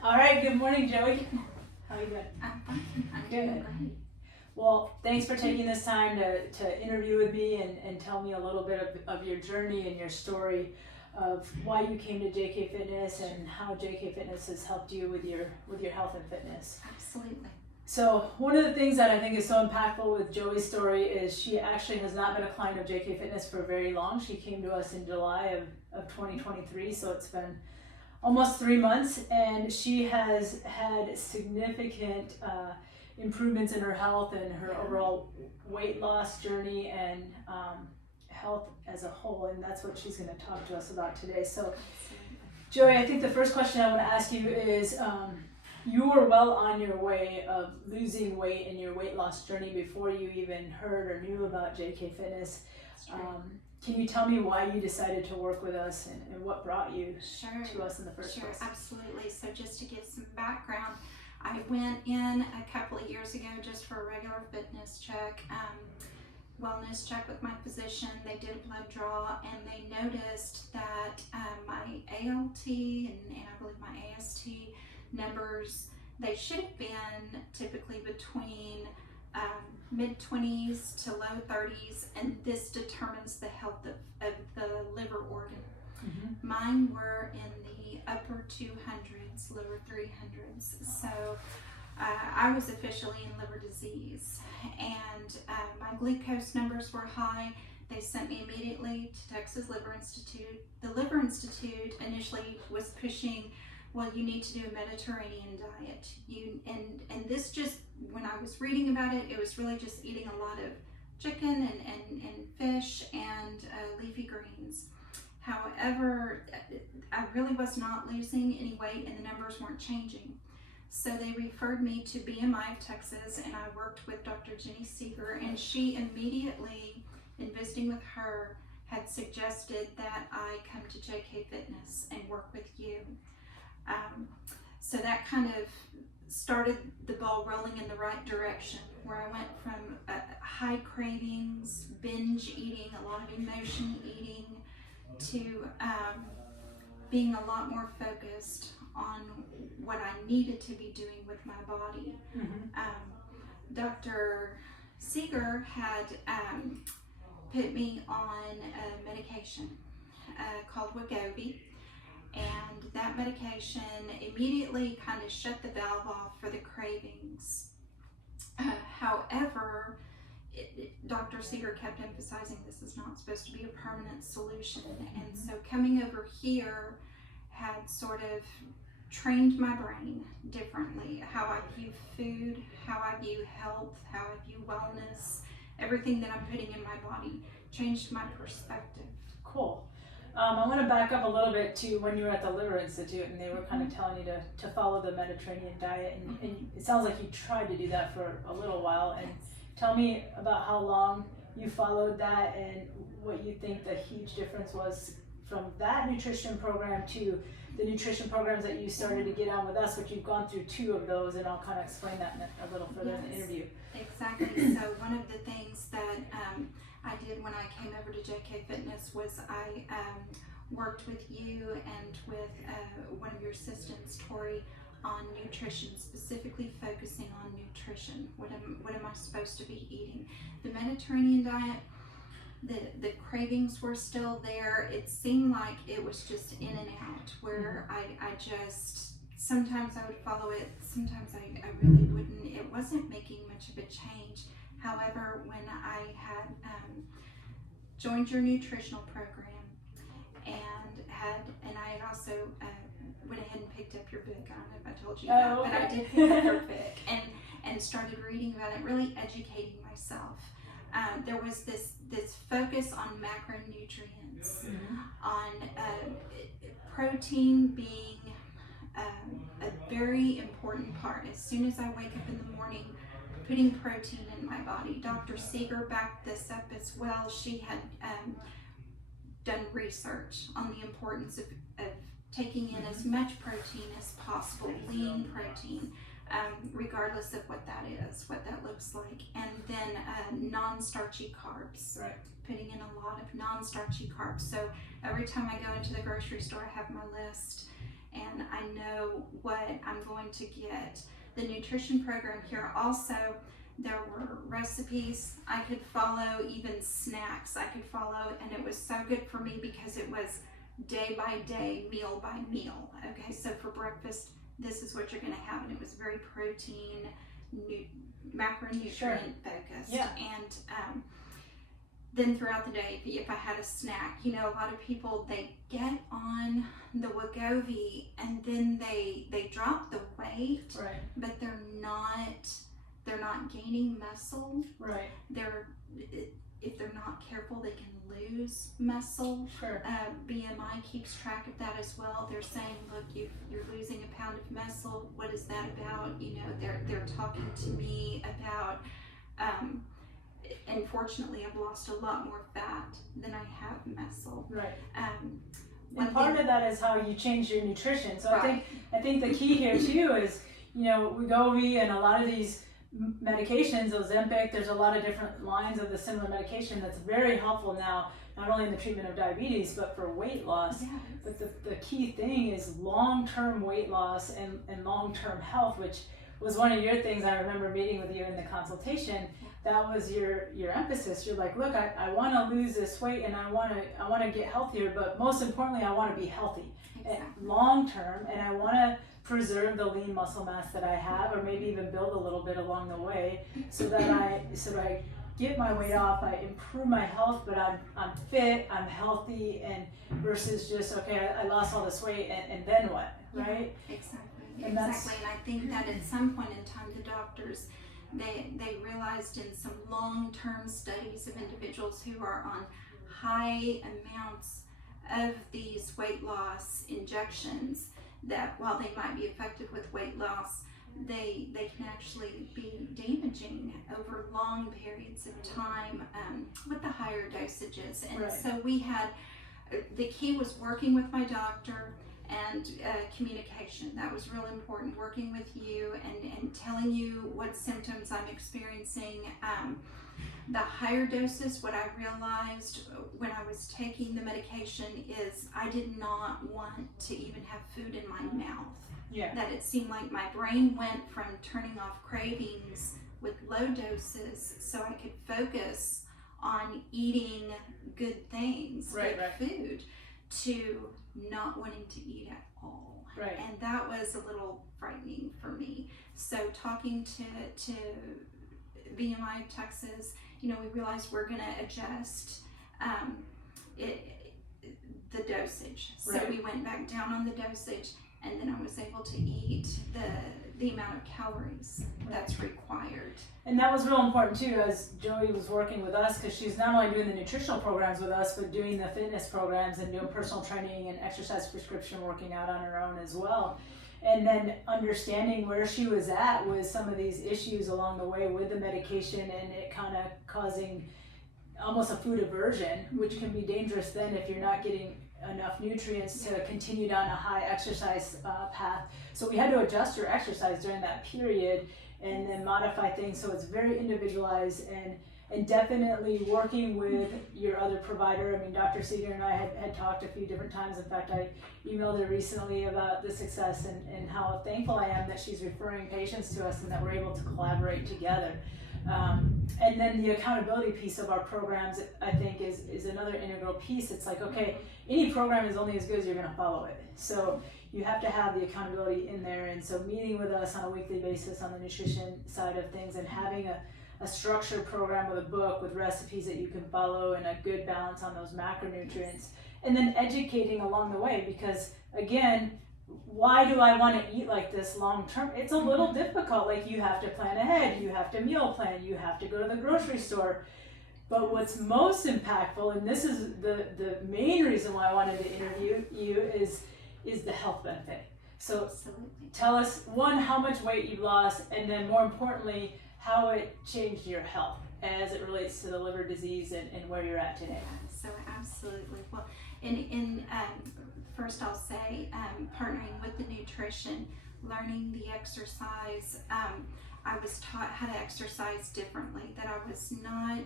All right, good morning, Joey. How are you doing? I'm fine. I'm doing great. Well, thanks for taking this time to interview with me and tell me a little bit of your journey and your story of why you came to JK Fitness and how JK Fitness has helped you with your health and fitness. Absolutely. So one of the things that I think is so impactful with Joey's story is she actually has not been a client of JK Fitness for very long. She came to us in July of 2023, so it's been almost 3 months, and she has had significant improvements in her health and her overall weight loss journey and health as a whole, and that's what she's going to talk to us about today. So Joey, I think the first question I want to ask you is you were well on your way of losing weight in your weight loss journey before you even heard or knew about JK Fitness. Can you tell me why you decided to work with us and what brought you to us in the first place? Absolutely. So just to give some background, I went in a couple of years ago just for a regular fitness check, wellness check with my physician. They did a blood draw and they noticed that my ALT and I believe my AST numbers, they should have been typically between mid-20s to low 30s, and this determines the health of the liver organ. Mm-hmm. Mine were in the upper 200s, lower 300s, so I was officially in liver disease, and my glucose numbers were high. They sent me immediately to Texas Liver Institute. The Liver Institute initially was pushing, well, you need to do a Mediterranean diet. And this just, when I was reading about it, it was really just eating a lot of chicken and fish and leafy greens. However, I really was not losing any weight and the numbers weren't changing. So they referred me to BMI of Texas, and I worked with Dr. Jenny Seeger, and she immediately, in visiting with her, had suggested that I come to JK Fitness and work with you. So that kind of started the ball rolling in the right direction, where I went from high cravings, binge eating, a lot of emotion eating, to being a lot more focused on what I needed to be doing with my body. Mm-hmm. Dr. Seeger had put me on a medication called Wegovy. And that medication immediately kind of shut the valve off for the cravings. However, Dr. Seeger kept emphasizing this is not supposed to be a permanent solution. And so coming over here had sort of trained my brain differently. How I view food, how I view health, how I view wellness, everything that I'm putting in my body changed my perspective. Cool. I want to back up a little bit to when you were at the Liver Institute and they were kind of telling you to follow the Mediterranean diet, and it sounds like you tried to do that for a little while. And tell me about how long you followed that and what you think the huge difference was from that nutrition program to the nutrition programs that you started to get on with us, which you've gone through 2 of those, and I'll kind of explain that a little further in the interview. Exactly. So one of the things that I did when I came over to JK Fitness was I worked with you and with one of your assistants, Tori, on nutrition, specifically focusing on nutrition. What am I supposed to be eating? The Mediterranean diet, the cravings were still there. It seemed like it was just in and out, where I just, sometimes I would follow it, sometimes I really wouldn't. It wasn't making much of a change. However, when I had joined your nutritional program and I had also went ahead and picked up your book. I don't know if I told you that, okay. But I did pick up your book and started reading about it, really educating myself. There was this focus on macronutrients, on protein being a very important part. As soon as I wake up in the morning, putting protein in my body. Dr. Seeger backed this up as well. She had done research on the importance of taking in as much protein as possible, lean protein, regardless of what that is, what that looks like. And then non-starchy carbs, right. Putting in a lot of non-starchy carbs. So every time I go into the grocery store, I have my list. and I know what I'm going to get. The nutrition program here also, there were recipes I could follow, even snacks I could follow, and it was so good for me because it was day by day, meal by meal. Okay, so for breakfast, this is what you're going to have, and it was very protein, macronutrient focused. Yeah. And then throughout the day, if I had a snack, you know, a lot of people, they get on the Wegovy and then they drop the weight, Right. but they're not gaining muscle. Right. If they're not careful, they can lose muscle. Sure. BMI keeps track of that as well. They're saying, look, you're losing a pound of muscle. What is that about? You know, they're talking to me about, unfortunately, I've lost a lot more fat than I have muscle. Right. One And part thing- of that is how you change your nutrition. So Right. I think the key here too is, you know, Wegovy and a lot of these medications, Ozempic, there's a lot of different lines of the similar medication that's very helpful now, not only in the treatment of diabetes, but for weight loss. Yes. But the key thing is long-term weight loss and long-term health, which was one of your things I remember meeting with you in the consultation. That was your emphasis. You're like, look, I want to lose this weight and I want to get healthier, but most importantly, I want to be healthy long term, and I want to preserve the lean muscle mass that I have, or maybe even build a little bit along the way, so that I get my weight off, I improve my health, but I'm fit, I'm healthy, and versus just, okay, I lost all this weight and then what, right? Yeah, exactly. And that's- And I think that at some point in time, the doctors, they realized in some long-term studies of individuals who are on high amounts of these weight loss injections, that while they might be effective with weight loss, they can actually be damaging over long periods of time with the higher dosages. And Right. so we had, the key was working with my doctor and communication. That was really important, working with you and telling you what symptoms I'm experiencing. The higher doses, what I realized when I was taking the medication is I did not want to even have food in my mouth. Yeah. That it seemed like my brain went from turning off cravings with low doses so I could focus on eating good things, Right, good food, to not wanting to eat at all. Right. And that was a little frightening for me. So talking to BMI of Texas, you know, we realized we're going to adjust the dosage. So Right. we went back down on the dosage, and then I was able to eat the amount of calories that's required. And that was real important too, as Joey was working with us, because she's not only doing the nutritional programs with us, but doing the fitness programs and doing personal training and exercise prescription working out on her own as well. And then understanding where she was at with some of these issues along the way with the medication, and it kind of causing almost a food aversion, which can be dangerous then if you're not getting enough nutrients to continue down a high exercise path. So we had to adjust her exercise during that period and then modify things so it's very individualized, and definitely working with your other provider. I mean, Dr. Seeger and I had talked a few different times. In fact, I emailed her recently about the success and how thankful I am that she's referring patients to us and that we're able to collaborate together. And then the accountability piece of our programs, I think, is another integral piece. It's like, okay, any program is only as good as you're going to follow it. So you have to have the accountability in there. And so meeting with us on a weekly basis on the nutrition side of things, and having a structured program with a book with recipes that you can follow and a good balance on those macronutrients, and then educating along the way, because again, why do I want to eat like this long term? It's a little difficult. Like, you have to plan ahead, you have to meal plan, you have to go to the grocery store. But what's most impactful, and this is the main reason why I wanted to interview you, is the health benefit. So Absolutely. tell us, one, how much weight you've lost, and then more importantly, how it changed your health as it relates to the liver disease and where you're at today. So absolutely. Well, first I'll say, partnering with the nutrition, learning the exercise. I was taught how to exercise differently, that I was not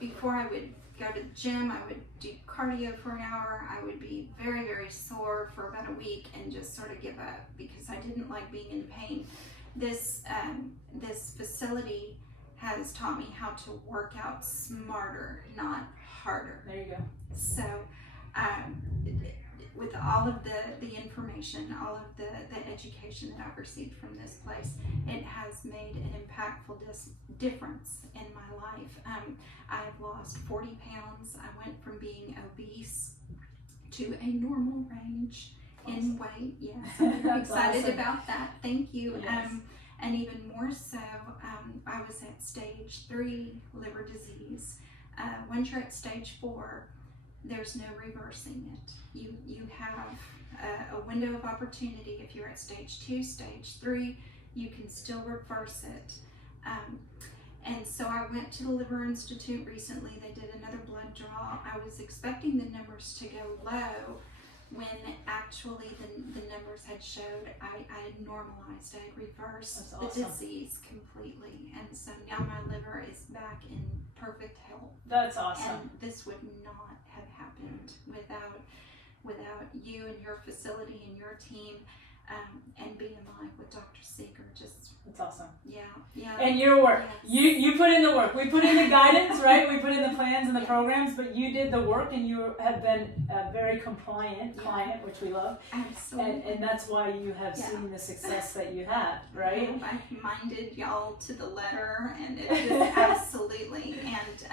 before I would go to the gym, I would do cardio for an hour. I would be very, very sore for about a week and just sort of give up because I didn't like being in pain. This facility has taught me how to work out smarter, not harder. There you go. So with all of the information, all of the education that I've received from this place, it has made an impactful difference in my life. I have lost 40 pounds. I went from being obese to a normal range in weight. Yes, I'm very excited awesome. about that. Thank you. Yes. And even more so, I was at stage 3 liver disease. Once you're at stage 4, there's no reversing it. You have a window of opportunity. If you're at stage 2, stage 3, you can still reverse it. And so I went to the Liver Institute recently. They did another blood draw. I was expecting the numbers to go low when actually the numbers had showed I had normalized, I had reversed the disease completely. And so now my liver is back in perfect health. That's awesome. And this would not have happened without you and your facility and your team, and being alive with Dr. Seeger. That's awesome. Yeah. And your work. Yes. You put in the work. We put in the guidance, right? We put in the plans and the programs, but you did the work, and you have been a very compliant client, which we love. Absolutely. And that's why you have seen the success that you have, right? I minded y'all to the letter, and it just absolutely.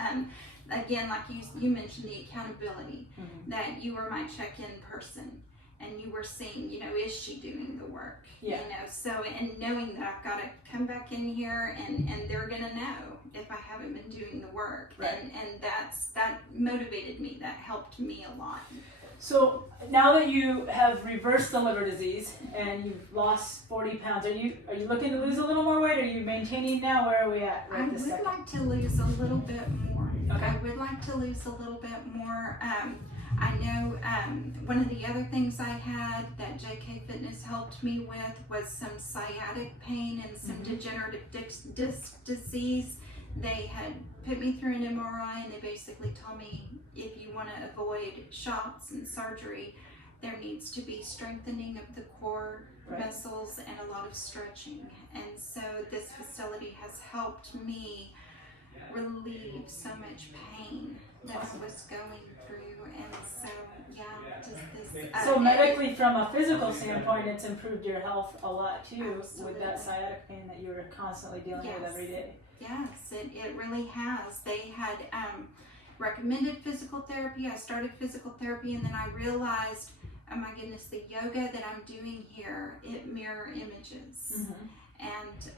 And again, like you mentioned, the accountability, that you were my check-in person. And you were seeing, is she doing the work? Yeah. So, and knowing that I've got to come back in here and they're going to know if I haven't been doing the work. Right. And that motivated me. That helped me a lot. So now that you have reversed the liver disease and you've lost 40 pounds, are you looking to lose a little more weight? Or are you maintaining now? Where are we at right this second? I would like to lose a little bit more. Okay. I would like to lose a little bit more. I know one of the other things I had that JK Fitness helped me with was some sciatic pain and some degenerative disc disease. They had put me through an MRI, and they basically told me if you want to avoid shots and surgery, there needs to be strengthening of the core muscles and a lot of stretching. And so this facility has helped me relieve so much pain that I was going through. And so, just this. So medically, from a physical standpoint, it's improved your health a lot too. Absolutely. With that sciatic pain that you were constantly dealing with every day. Yes, it really has. They had recommended physical therapy. I started physical therapy, and then I realized, oh my goodness, the yoga that I'm doing here, it mirror images. And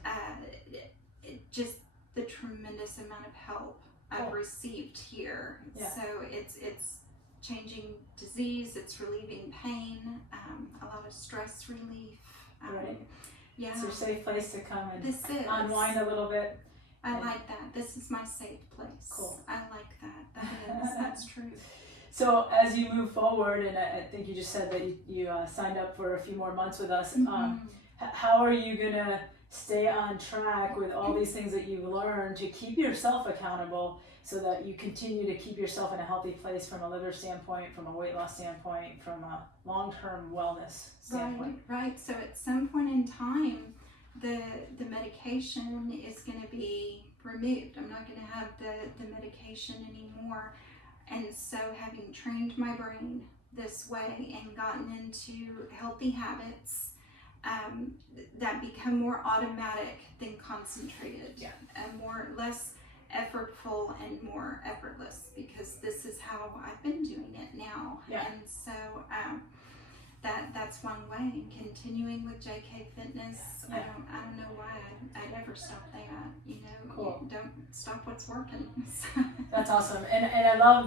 it just the tremendous amount of help I've received here. So it's changing disease, it's relieving pain, a lot of stress relief. Yeah. It's your safe place to come and This is. unwind a little bit. I like that. This is my safe place. Cool. I like that. That's true. So as you move forward, and I think you just said that you signed up for a few more months with us, how are you going to stay on track with all these things that you've learned to keep yourself accountable so that you continue to keep yourself in a healthy place from a liver standpoint, from a weight loss standpoint, from a long-term wellness standpoint? Right. So at some point in time, the medication is going to be removed. I'm not going to have the medication anymore. And so having trained my brain this way and gotten into healthy habits that become more automatic than concentrated, and less effortful and more effortless, because this is how I've been doing it now. And so that's one way. And continuing with JK Fitness, I don't know why I'd ever stop that. Cool. You don't stop what's working. That's awesome. And I love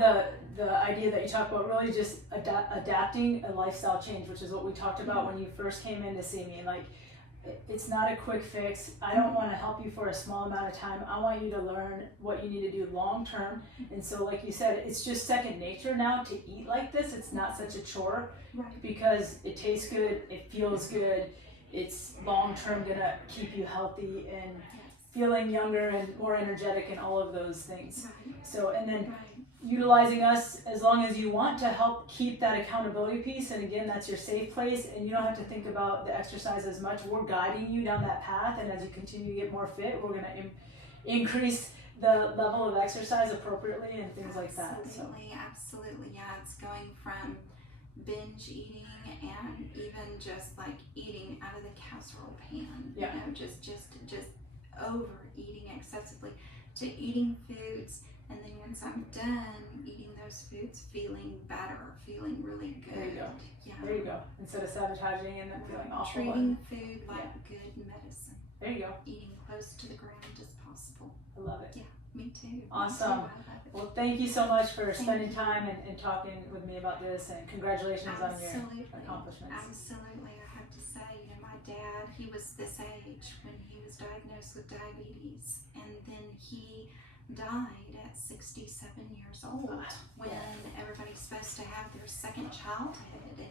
the idea that you talk about really just adapting a lifestyle change, which is what we talked about when you first came in to see me. Like, it's not a quick fix. I don't want to help you for a small amount of time. I want you to learn what you need to do long term. And so, like you said, it's just second nature now to eat like this. It's not such a chore, because it tastes good, it feels good, it's long term gonna keep you healthy and feeling younger and more energetic and all of those things. So, and then Right. utilizing us as long as you want to help keep that accountability piece. And again, that's your safe place, and you don't have to think about the exercise as much. We're guiding you down that path, and as you continue to get more fit, we're going to increase the level of exercise appropriately and things like that. Absolutely. Yeah, it's going from binge eating and even just like eating out of the casserole pan, Yeah. you know, just overeating excessively, to eating foods, and then once I'm done eating those foods, feeling better, feeling really good. There you go. Yeah. There you go. Instead of sabotaging and then feeling awful. Treating food like good medicine. There you go. Eating close to the ground as possible. I love it. Yeah, me too. Awesome. Me too. I love it. Well, thank you so much for spending time and talking with me about this, and congratulations on your accomplishments. Absolutely. I have to say, you know, my dad, he was this age when he was diagnosed with diabetes, and then he died at 67 years old when everybody's supposed to have their second childhood.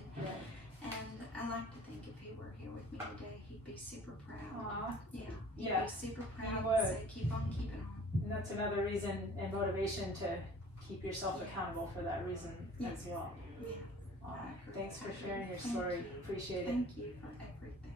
And I like to think if he were here with me today, he'd be super proud. Aww. Yeah, he'd Yeah. be super proud. He would. So keep on keeping on. And that's another reason and motivation to keep yourself accountable for that reason as well. Yeah. Thanks for sharing your story. Appreciate it. Thank you for everything.